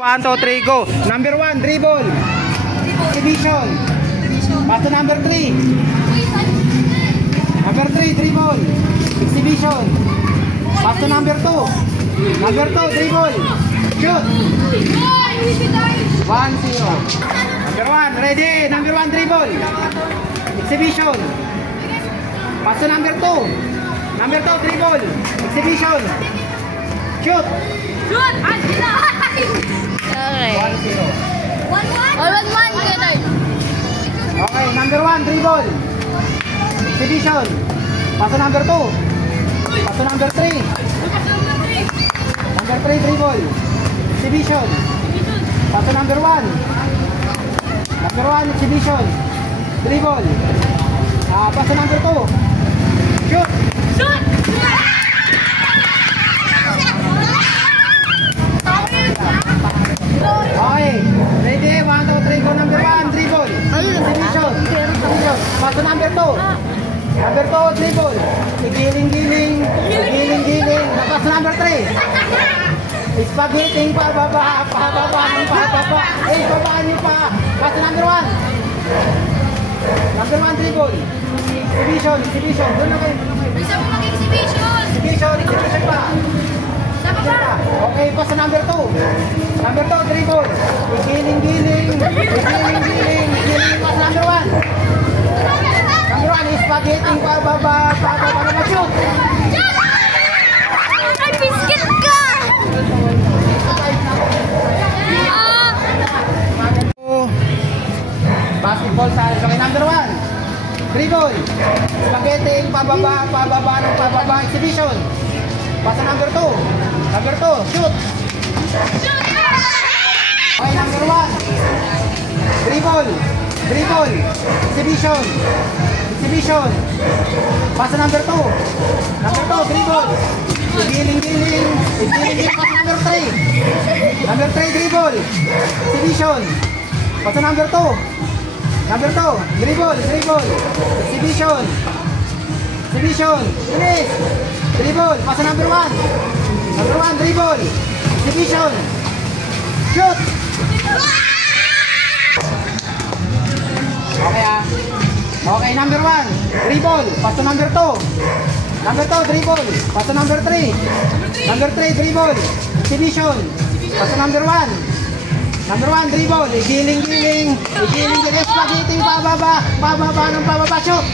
1, 2, 3, go. Number 1, dribble. Exhibition. Pass to number 3. Number 3, dribble. Exhibition. Pass to number 2. Number 2, dribble. Shoot. 1-0. Number 1, ready. Number 1, dribble. Exhibition. Pass to number 2. Number 2, dribble. Exhibition. Shoot. Shoot. Okay. 1-0. 1-1. Okay, number 1, dribble. Exhibition. Pass to number 2. Pass to number 3. Number 3, dribble. Exhibition. Pass to number 1. Number 1, exhibition. Dribble. Pass to number 2. Shoot. Shoot. Okay, ready? 1, 2, 3, go. Number 1, dribble. Exhibition. Pass to number 2. Number 2, dribble. Giling-giling. Giling-giling. Pass to number 3. Spaghetti, pababa. Babaan niyo pa. Pass to number 1. Number 1, dribble. Exhibition. Doon na kayo. Bisa mo mag-exhibition. Exhibition pa. Okay, pass to number 2. Number 2, dribble. Giling-giling. Pass number 1. Number 1, spaghetti, pababa. Shoot. Ay, biscuit ka! Basketball tayo. Okay, number 1. Dribble. Spaghetti, pababa. Exhibition. Pass to number 2. Number 2, shoot. Okay, number 1. Dribble. Exhibition. Pass to number 2. Number 2, dribble. Giling. Pass to number 3. Number 3, dribble. Exhibition. Pass to number 2. Number 2, dribble. Exhibition. Finish. Dribble. Pass to number 1. Number 1, dribble. Exhibition. Shoot. Okay, number 1, dribble. Pass to number 2. Number 2, dribble. Pass to number 3. Number 3, dribble. Exhibition. Pass to number 1. Number 1, dribble. Giling. Spaghetti, pababa. Shoot.